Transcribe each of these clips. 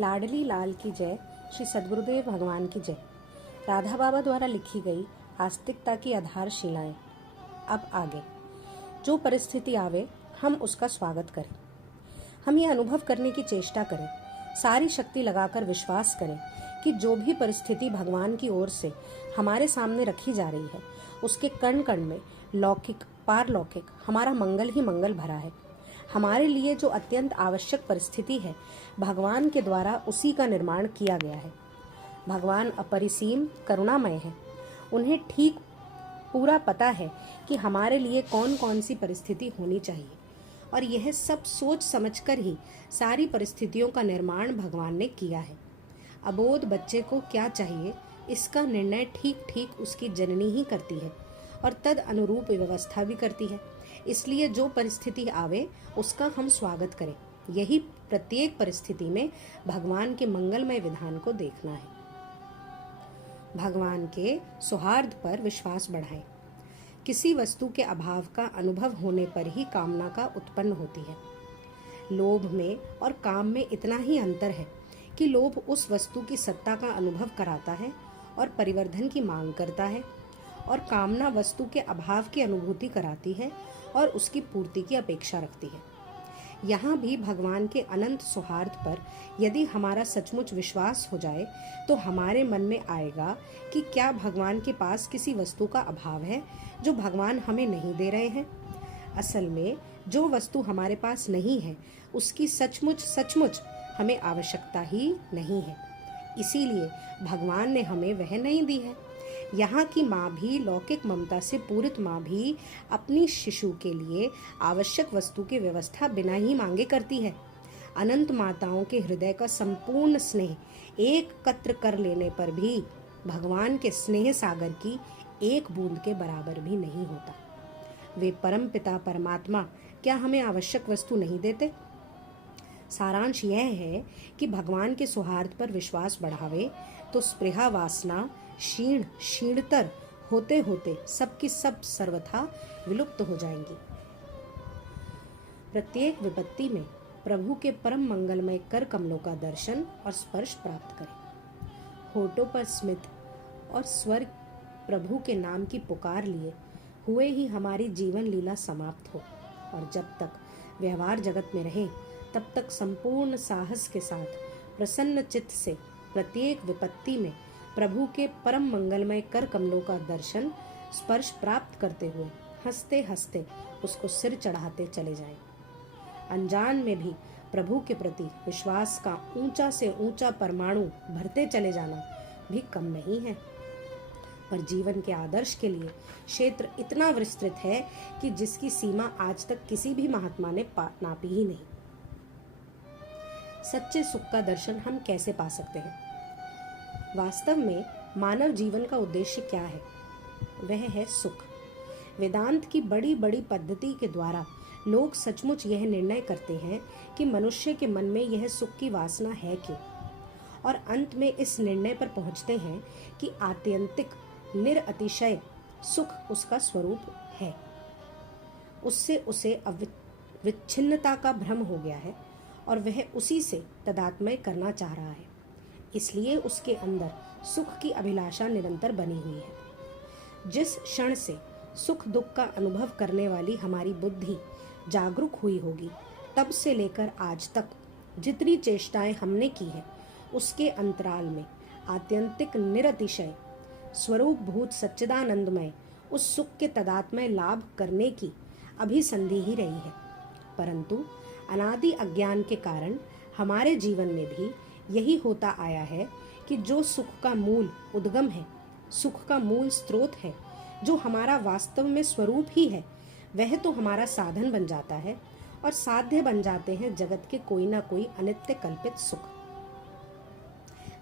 लाडली लाल की जय। श्री सद्गुरुदेव भगवान की जय। राधा बाबा द्वारा लिखी गई आस्तिकता की आधारशिलाएं। अब आगे जो परिस्थिति आवे हम उसका स्वागत करें। हम ये अनुभव करने की चेष्टा करें, सारी शक्ति लगाकर विश्वास करें कि जो भी परिस्थिति भगवान की ओर से हमारे सामने रखी जा रही है उसके कण कण में लौकिक पारलौकिक हमारा मंगल ही मंगल भरा है। हमारे लिए जो अत्यंत आवश्यक परिस्थिति है भगवान के द्वारा उसी का निर्माण किया गया है। भगवान अपरिसीम करुणामय है। उन्हें ठीक पूरा पता है कि हमारे लिए कौन कौन सी परिस्थिति होनी चाहिए और यह सब सोच समझकर ही सारी परिस्थितियों का निर्माण भगवान ने किया है। अबोध बच्चे को क्या चाहिए इसका निर्णय ठीक ठीक उसकी जननी ही करती है और तद अनुरूप व्यवस्था भी करती है। इसलिए जो परिस्थिति आवे उसका हम स्वागत करें। यही प्रत्येक परिस्थिति में भगवान के मंगलमय विधान को देखना है। भगवान के सौहार्द पर विश्वास बढ़ाएं। किसी वस्तु के अभाव का अनुभव होने पर ही कामना का उत्पन्न होती है। लोभ में और काम में इतना ही अंतर है कि लोभ उस वस्तु की सत्ता का अनुभव कराता है और परिवर्धन की मांग करता है, और कामना वस्तु के अभाव की अनुभूति कराती है और उसकी पूर्ति की अपेक्षा रखती है। यहाँ भी भगवान के अनंत सौहार्द पर यदि हमारा सचमुच विश्वास हो जाए तो हमारे मन में आएगा कि क्या भगवान के पास किसी वस्तु का अभाव है जो भगवान हमें नहीं दे रहे हैं। असल में जो वस्तु हमारे पास नहीं है उसकी सचमुच हमें आवश्यकता ही नहीं है, इसीलिए भगवान ने हमें वह नहीं दी है। यहाँ की माँ भी, लौकिक ममता से पूरित माँ भी अपनी शिशु के लिए आवश्यक वस्तु की व्यवस्था बिना ही मांगे करती है। अनंत माताओं के हृदय का संपूर्ण स्नेह एकत्र कर लेने पर भी भगवान के स्नेह सागर की एक बूंद के बराबर भी नहीं होता। वे परम पिता परमात्मा क्या हमें आवश्यक वस्तु नहीं देते? सारांश यह है कि भगवान के सौहार्द पर विश्वास बढ़ावे तो स्पृहा वासना क्षीणतर होते होते सबकी सब सर्वथा विलुप्त हो जाएंगी। प्रत्येक विपत्ति में प्रभु के परम मंगलमय कर कमलों का दर्शन और स्पर्श प्राप्त करें। होठों पर स्मित और स्वर प्रभु के नाम की पुकार लिए हुए ही हमारी जीवन लीला समाप्त हो, और जब तक व्यवहार जगत में रहे तब तक संपूर्ण साहस के साथ प्रसन्न चित्त से प्रत्येक विपत्ति में प्रभु के परम मंगलमय कर कमलों का दर्शन स्पर्श प्राप्त करते हुए हंसते हंसते उसको सिर चढ़ाते चले जाएं। अनजान में भी प्रभु के प्रति विश्वास का ऊंचा से ऊंचा परमाणु भरते चले जाना भी कम नहीं है। पर जीवन के आदर्श के लिए क्षेत्र इतना विस्तृत है कि जिसकी सीमा आज तक किसी भी महात्मा ने नापी ही नहीं। सच्चे सुख का दर्शन हम कैसे पा सकते हैं? वास्तव में मानव जीवन का उद्देश्य क्या है? वह है सुख। वेदांत की बड़ी बड़ी पद्धति के द्वारा लोग सचमुच यह निर्णय करते हैं कि मनुष्य के मन में यह सुख की वासना है क्यों, और अंत में इस निर्णय पर पहुंचते हैं कि आत्यंतिक निरअतिशय सुख उसका स्वरूप है। उससे उसे अविच्छिन्नता का भ्रम हो गया है और वह उसी से तदात्मय करना चाह रहा है। इसलिए उसके अंदर सुख की अभिलाषा निरंतर बनी हुई है। जिस क्षण से सुख दुख का अनुभव करने वाली हमारी बुद्धि जागरूक हुई होगी तब से लेकर आज तक जितनी चेष्टाएं हमने की है उसके अंतराल में आत्यंतिक निरतिशय स्वरूप भूत सच्चिदानंदमय उस सुख के तदात्मय लाभ करने की अभिसंधि ही रही है। परंतु अनादि अज्ञान के कारण हमारे जीवन में भी यही होता आया है कि जो सुख का मूल उद्गम है, सुख का मूल स्रोत है, जो हमारा वास्तव में स्वरूप ही है, वह तो हमारा साधन बन जाता है और साध्य बन जाते हैं जगत के कोई ना कोई अनित्य कल्पित सुख।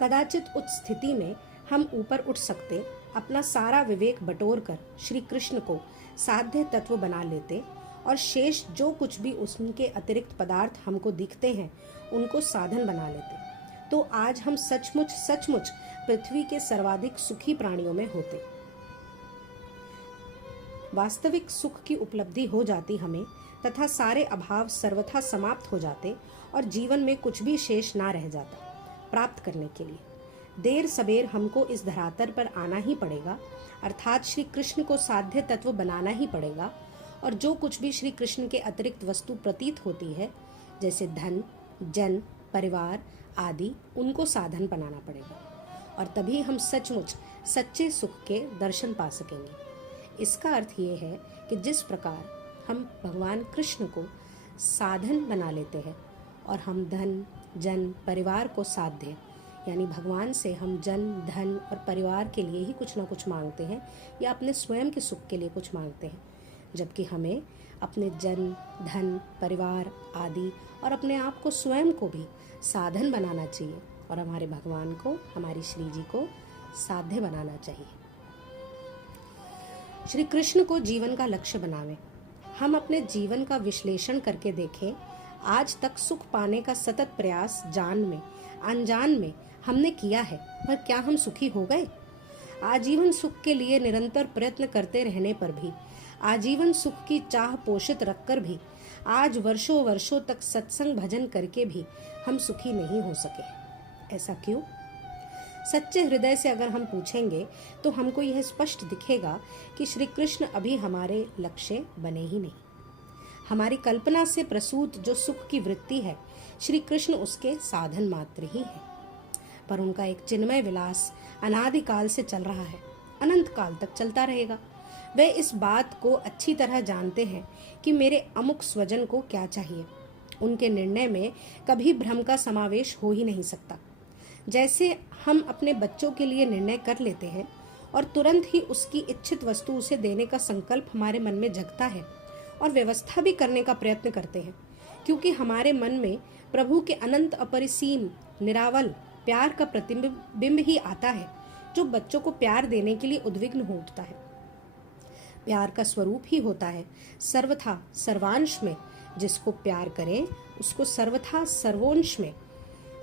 कदाचित उस स्थिति में हम ऊपर उठ सकते, अपना सारा विवेक बटोर कर श्री कृष्ण को साध्य तत्व बना लेते और शेष जो कुछ भी उनके अतिरिक्त पदार्थ हमको दिखते हैं उनको साधन बना लेते, तो आज हम सचमुच पृथ्वी के सर्वाधिक सुखी प्राणियों में होते। वास्तविक सुख की उपलब्धि हो जाती हमें तथा सारे अभाव सर्वथा समाप्त हो जाते और जीवन में कुछ भी शेष ना रह जाता। प्राप्त करने के लिए। देर सबेर हमको इस धरातल पर आना ही पड़ेगा, अर्थात श्री कृष्ण को साध्य तत्व बनाना ही पड़ेगा, और जो कुछ भी श्री कृष्ण के अतिरिक्त वस्तु प्रतीत होती है, जैसे धन, जन, परिवार आदि, उनको साधन बनाना पड़ेगा, और तभी हम सचमुच सच्चे सुख के दर्शन पा सकेंगे। इसका अर्थ ये है कि जिस प्रकार हम भगवान कृष्ण को साधन बना लेते हैं और हम धन, जन, परिवार को साध्य, यानी भगवान से हम जन, धन और परिवार के लिए ही कुछ ना कुछ मांगते हैं या अपने स्वयं के सुख के लिए कुछ मांगते हैं, जबकि हमें अपने जन, धन, परिवार आदि और अपने आप को स्वयं को भी साधन बनाना चाहिए और हमारे भगवान को, हमारी श्री जी को साध्य बनाना चाहिए। श्री कृष्ण को जीवन का लक्ष्य बनावें। हम अपने जीवन का विश्लेषण करके देखें, आज तक सुख पाने का सतत प्रयास जान में, अनजान में हमने किया है, पर क्या हम सुखी हो गए? आजीवन सुख के लिए निरंतर प्रयत्न करते रहने पर भी, आजीवन सुख की चाह पोषित रखकर भी, आज वर्षों वर्षों तक सत्संग भजन करके भी हम सुखी नहीं हो सके। ऐसा क्यों? सच्चे हृदय से अगर हम पूछेंगे तो हमको यह स्पष्ट दिखेगा कि श्री कृष्ण अभी हमारे लक्ष्य बने ही नहीं। हमारी कल्पना से प्रसूत जो सुख की वृत्ति है, श्री कृष्ण उसके साधन मात्र ही है, पर उनका एक चिन्मय विलास अनादिकाल से चल रहा है, अनंत काल तक चलता रहेगा। वे इस बात को अच्छी तरह जानते हैं कि मेरे अमुक स्वजन को क्या चाहिए। उनके निर्णय में कभी भ्रम का समावेश हो ही नहीं सकता। जैसे हम अपने बच्चों के लिए निर्णय कर लेते हैं और तुरंत ही उसकी इच्छित वस्तु उसे देने का संकल्प हमारे मन में जगता है और व्यवस्था भी करने का प्रयत्न करते हैं, क्योंकि हमारे मन में प्रभु के अनंत अपरिसीम निरावल प्यार का प्रतिबिंब ही आता है, जो बच्चों को प्यार देने के लिए उद्विग्न हो उठता है। प्यार का स्वरूप ही होता है सर्वथा सर्वांश में, जिसको प्यार करें उसको सर्वथा सर्वोंश में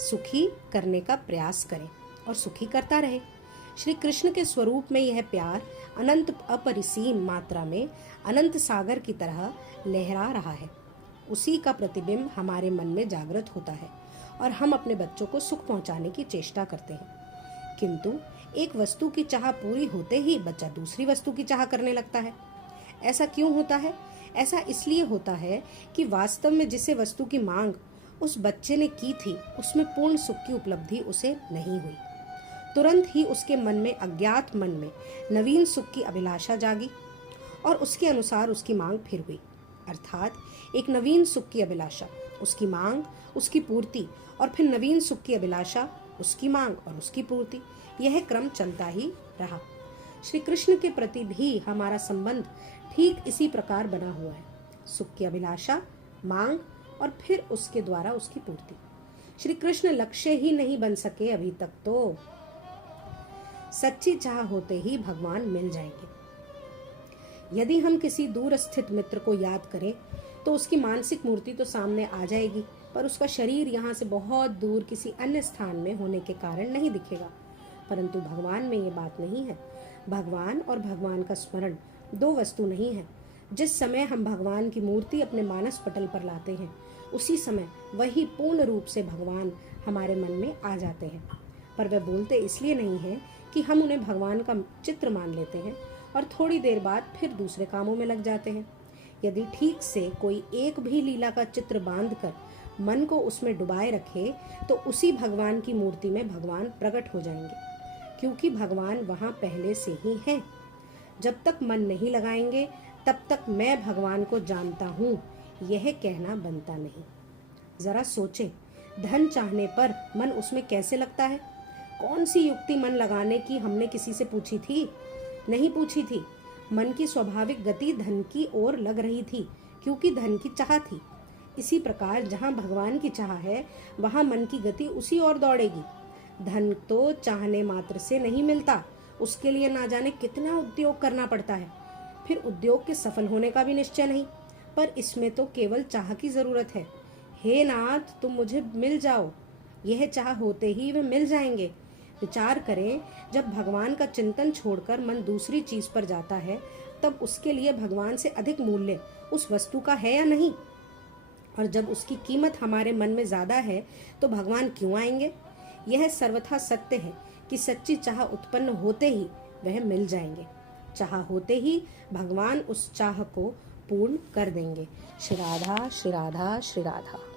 सुखी करने का प्रयास करें और सुखी करता रहे। श्री कृष्ण के स्वरूप में यह प्यार अनंत अपरिसीम मात्रा में अनंत सागर की तरह लहरा रहा है। उसी का प्रतिबिंब हमारे मन में जागृत होता है और हम अपने बच्चों को सुख पहुंचाने की चेष्टा करते हैं, किंतु एक वस्तु की चाह पूरी होते ही बच्चा दूसरी वस्तु की चाह करने लगता है। ऐसा क्यों होता है? ऐसा इसलिए होता है कि वास्तव में जिसे वस्तु की मांग उस बच्चे ने की थी, उसमें पूर्ण सुख की उपलब्धि उसे नहीं हुई। तुरंत ही उसके मन में, अज्ञात मन में नवीन सुख की अभिलाषा जागी और उसके अनुसार उसकी मांग फिर हुई, अर्थात एक नवीन सुख की अभिलाषा, उसकी मांग, उसकी पूर्ति, और फिर नवीन सुख की अभिलाषा, उसकी मांग और उसकी पूर्ति। यह क्रम चलता ही रहा। श्री कृष्ण के प्रति भी हमारा संबंध ठीक इसी प्रकार बना हुआ है, सुख की अभिलाषा, मांग और फिर उसके द्वारा उसकी पूर्ति। श्री कृष्ण लक्ष्य ही नहीं बन सके अभी तक, तो सच्ची चाह होते ही भगवान मिल जाएंगे। यदि हम किसी दूर स्थित मित्र को याद करें तो उसकी मानसिक मूर्ति तो सामने आ जाएगी, पर उसका शरीर यहाँ से बहुत दूर किसी अन्य स्थान में होने के कारण नहीं दिखेगा। परंतु भगवान में ये बात नहीं है। भगवान और भगवान का स्मरण दो वस्तु नहीं है। जिस समय हम भगवान की मूर्ति अपने मानस पटल पर लाते हैं, उसी समय वही पूर्ण रूप से भगवान हमारे मन में आ जाते हैं। पर वे बोलते इसलिए नहीं है कि हम उन्हें भगवान का चित्र मान लेते हैं और थोड़ी देर बाद फिर दूसरे कामों में लग जाते हैं। यदि ठीक से कोई एक भी लीला का चित्र बांधकर मन को उसमें डुबाए रखे तो उसी भगवान की मूर्ति में भगवान प्रकट हो जाएंगे, क्योंकि भगवान वहाँ पहले से ही हैं। जब तक मन नहीं लगाएंगे तब तक मैं भगवान को जानता हूँ यह कहना बनता नहीं। जरा सोचें, धन चाहने पर मन उसमें कैसे लगता है? कौन सी युक्ति मन लगाने की हमने किसी से पूछी थी? नहीं पूछी थी। मन की स्वाभाविक गति धन की ओर लग रही थी, क्योंकि धन की चाह थी। इसी प्रकार जहाँ भगवान की चाह है, वहाँ मन की गति उसी ओर दौड़ेगी। धन तो चाहने मात्र से नहीं मिलता, उसके लिए ना जाने कितना उद्योग करना पड़ता है। फिर उद्योग के सफल होने का भी निश्चय नहीं, पर इसमें तो केवल चाह की जरूरत है। हे नाथ, तुम मुझे मिल जाओ। यह चाह होते ही वे मिल जाएंगे। विचार करें, जब भगवान का चिंतन छोड़कर मन दूसरी चीज पर जाता है, तब उसके लिए भगवान से अधिक मूल्य उस वस्तु का है या नहीं? और जब उसकी कीमत हमारे मन में ज्यादा है तो भगवान क्यों आएंगे? यह सर्वथा सत्य है कि सच्ची चाह उत्पन्न होते ही वह मिल जाएंगे। चाह होते ही भगवान उस चाह को पूर्ण कर देंगे। श्री राधा श्री राधा श्री राधा।